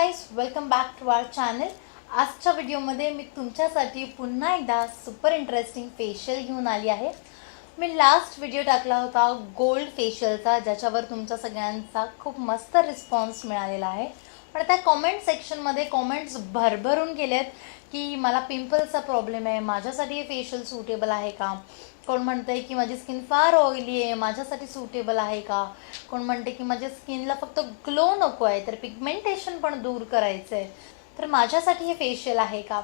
Guys, welcome back to our channel. आजच्या व्हिडिओमध्ये मी तुमच्यासाठी पुन्हा एकदा सुपर इंटरेस्टिंग फेशियल घेऊन आली आहे. मी लास्ट व्हिडिओ टाकला होता गोल्ड फेशियलचा, ज्याच्यावर तुमच्या सगळ्यांचा खूप मस्त रिस्पॉन्स मिळालेला आहे. पण त्या कॉमेंट सेक्शनमध्ये कॉमेंट्स भरभरून गेलेत की मला पिंपल्सचा प्रॉब्लेम आहे, माझ्यासाठी हे फेशियल सुटेबल आहे का. कोण म्हणते की माझी स्किन फार ऑइली आहे, माझ्यासाठी सुटेबल आहे का. कोण म्हणते की माझ्या स्किनला फक्त ग्लो नको आहे, तर पिगमेंटेशन पण दूर करायचं आहे, तर माझ्यासाठी हे फेशियल आहे का.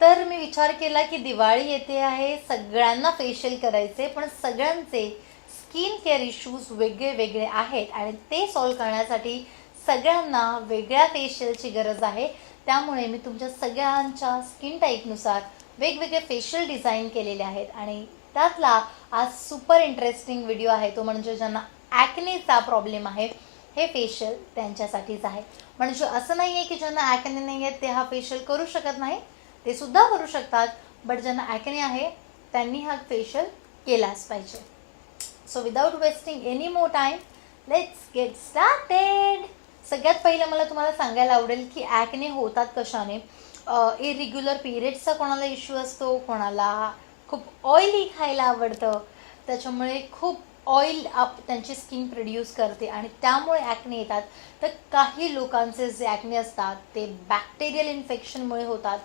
तर मी विचार केला की दिवाळी येते आहे, सगळ्यांना फेशियल करायचे, पण सगळ्यांचे स्किन केअर इश्यूज वेगळे वेगळे आहेत आणि ते सॉल्व करण्यासाठी सगळ्यांना वेगळ्या फेशियलची गरज आहे. त्यामुळे मी तुमच्या सगळ्यांच्या स्किन टाईपनुसार वेगवेगळे फेशियल डिझाईन केलेले आहेत आणि त्यातला आज सुपर इंटरेस्टिंग व्हिडिओ आहे तो म्हणजे ज्यांना ॲक्नेचा प्रॉब्लेम आहे हे फेशियल त्यांच्यासाठीच आहे. म्हणजे असं नाही आहे की ज्यांना ॲक्ने नाही आहे ते हा फेशियल करू शकत नाही, ते सुद्धा करू शकतात, बट ज्यांना ॲक्ने आहे त्यांनी हा फेशियल केलाच पाहिजे. So without wasting any more time, let's get started. सगळ्यात पहिलं मला तुम्हाला सांगायला आवडेल की ॲक्ने होतात कशाने. इरेग्युलर पिरियड्सचा कोणाला इश्यू असतो, कोणाला खूप ऑइली खायला आवडतं, त्याच्यामुळे खूप ऑइल त्यांची स्किन प्रोड्यूस करते आणि त्यामुळे ॲक्ने येतात. तर काही लोकांचे जे ॲक्ने असतात ते बॅक्टेरियल इन्फेक्शनमुळे होतात.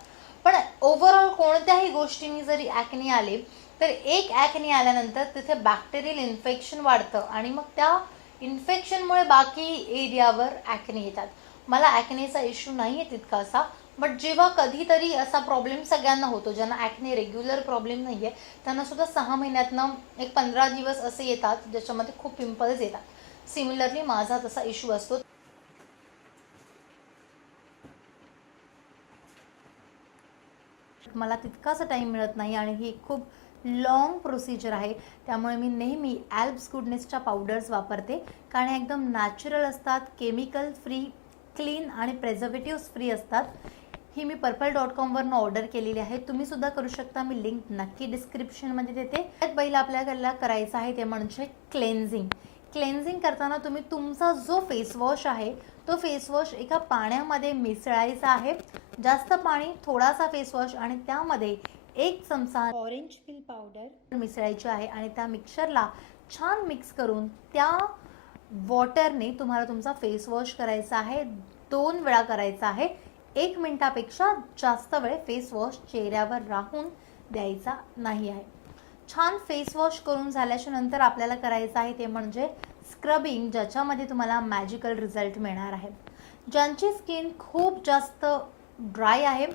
पण ओव्हरऑल कोणत्याही गोष्टींनी जरी ॲक्ने आले तर एक ॲक्ने आल्यानंतर तिथे बॅक्टेरियल इन्फेक्शन वाढतं आणि मग त्या इन्फेक्शनमुळे बाकी एरियावर ॲक्ने येतात. मला ॲक्नेचा इश्यू नाही आहे तितकासा, बट जेव्हा कधीतरी असा प्रॉब्लेम सगळ्यांना होतो, ज्यांना ॲक्ने रेग्युलर प्रॉब्लेम नाही आहे त्यांनासुद्धा 6 महिन्यातनं एक 15 दिवस असे येतात ज्याच्यामध्ये खूप पिंपल्स येतात. सिमिलरली माझा तसा इश्यू असतो. मला तितकासा टाईम मिळत नाही आणि ही खूप लॉंग प्रोसिजर आहे, त्यामुळे मी नेहमी ॲल्प्स गुडनेसच्या पावडर्स वापरते, कारण एकदम नॅचरल असतात, केमिकल फ्री, क्लीन आणि प्रेझर्वेटिव्स फ्री असतात. ही मी purple.com ऑर्डर केलेली आहे, तुम्हीसुद्धा करू शकता, मी लिंक नक्की डिस्क्रिप्शनमध्ये देते. त्यात पहिलं आपल्याला करायचं आहे ते म्हणजे क्लेन्झिंग. क्लेन्झिंग करताना तुम्ही तुमचा जो फेस वॉश आहे तो फेस वॉश एका पाण्यामध्ये मिसळायचा आहे. जास्त पाणी, थोडासा फेस वॉश आणि त्यामध्ये 1 चमचा ऑरेंज पील पावडर मिसळायची आहे आणि त्या मिक्सरला छान मिक्स करून त्या वॉटरने तुम्हाला तुमचा फेस वॉश करायचा आहे. 2 वेळा करायचा आहे. 1 मिनिटापेक्षा जास्त वेळ फेस वॉश चेहऱ्यावर राहून द्यायचा नाही आहे. छान फेस वॉश करून झाल्याच्या नंतर आपल्याला करायचं आहे ते म्हणजे स्क्रबिंग, ज्याच्यामध्ये तुम्हाला मॅजिकल रिझल्ट मिळणार आहे. ज्यांची स्किन खूप जास्त ड्राय आहे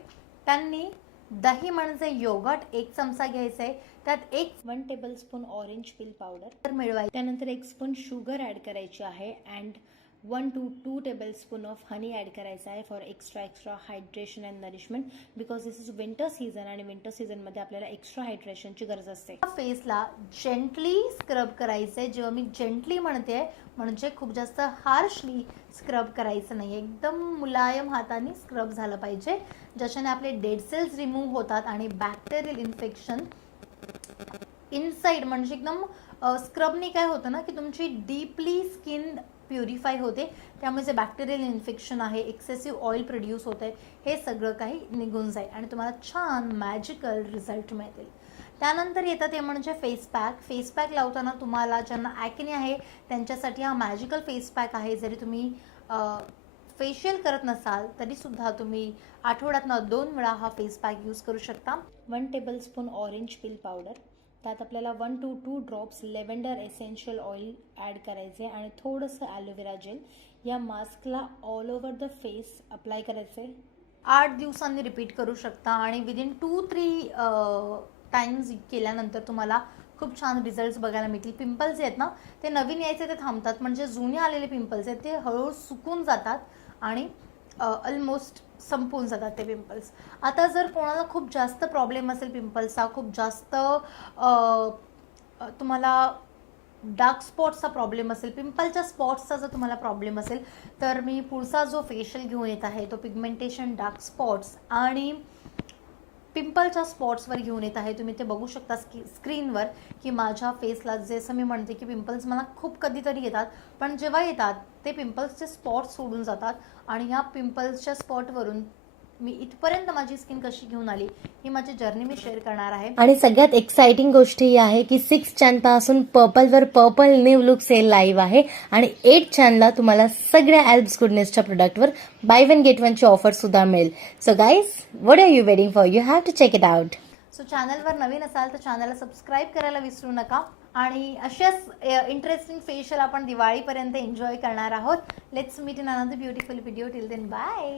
त्यांनी दही म्हणजे योगर्ट 1 चमचा घ्यायचा आहे, त्यात 1 टेबलस्पून ऑरेंज पील पावडर मिळवायचं, त्यानंतर 1 स्पून शुगर ॲड करायची आहे and 1 to 2 tablespoon of honey add करायचं आहे for extra hydration and nourishment, because this is winter season आणि विंटर सीझनमध्ये आपल्याला एक्स्ट्रा हायड्रेशनची गरज असते. फेसला जेंटली स्क्रब करायचं आहे. जेव्हा मी जेंटली म्हणते म्हणजे खूप जास्त हार्शली स्क्रब करायचं नाही, एकदम मुलायम हाताने स्क्रब झालं पाहिजे, ज्याच्याने आपले डेड सेल्स रिमूव्ह होतात आणि बॅक्टेरियल इन्फेक्शन इनसाइड म्हणजे एकदम स्क्रबनी काय होतं ना की तुमची डीपली स्किन प्युरिफाय होते, त्यामुळे जे बॅक्टेरियल इन्फेक्शन आहे, एक्सेसिव्ह ऑइल प्रोड्यूस होत आहे, हे सगळं काही निघून जाईल आणि तुम्हाला छान मॅजिकल रिझल्ट मिळतील. त्यानंतर येतं ते म्हणजे फेस पॅक. फेस पॅक लावताना तुम्हाला ज्यांना ॲक्ने आहे त्यांच्यासाठी हा मॅजिकल फेस पॅक आहे. जरी तुम्ही फेशियल करत नसाल तरीसुद्धा तुम्ही आठवड्यातनं 2 वेळा हा फेस पॅक यूज करू शकता. 1 टेबलस्पून ऑरेंज पील पावडर, त्यात आपल्याला 1 to 2 drops lavender essential oil add करायचे आणि थोडंसं ॲलोवेरा जेल या मास्कला all over the face apply करायचे. 8 दिवसांनी रिपीट करू शकता आणि विदिन 2-3 टाइम्स केल्यानंतर तुम्हाला खूप छान रिझल्ट्स बघायला मिळतील. पिंपल्स आहेत ना ते नवीन यायचे ते थांबतात, म्हणजे जुने आलेले पिंपल्स आहेत ते हळूहळू सुकून जातात आणि ऑलमोस्ट संपून जातात ते पिंपल्स. आता जर कोणाला खूप जास्त प्रॉब्लेम असेल पिंपल्सचा, खूप जास्त तुम्हाला डार्क स्पॉट्सचा प्रॉब्लेम असेल, पिंपलच्या स्पॉट्सचा जर तुम्हाला प्रॉब्लेम असेल, तर मी पुढचा जो फेशियल घेऊन येत आहे तो पिगमेंटेशन, डार्क स्पॉट्स आणि पिंपलच्या स्पॉट्सवर घेऊन येत आहे. तुम्ही ते बघू शकता स्क्रीनवर की माझ्या फेसला जसं मी म्हणते की पिंपल्स मला खूप कधीतरी येतात, पण जेव्हा येतात ते पिंपल्सचे स्पॉट सोडून जातात आणि ह्या पिंपल्सच्या स्पॉटवरून मी इथपर्यंत माझी स्किन कशी घेऊन आली ही माझी जर्नी मी शेअर करणार आहे. आणि सगळ्यात एक्साइटिंग गोष्ट ही आहे की 6 पासून पर्पलवर Purplle new look sale live आहे आणि 8 ला तुम्हाला सगळ्या एल्ब्स गुडनेसच्या प्रोडक्टवर बाय वन गेट वनची ऑफर सुद्धा मिळेल. So guys, what are you waiting for? You have to check it out. So चॅनलवर नवीन असाल तर चॅनलला सबस्क्राईब करायला विसरू नका आणि अशाच इंटरेस्टिंग फेशियल आपण दिवाळीपर्यंत एन्जॉय करणार आहोत. Let's meet in another beautiful video. Till then bye.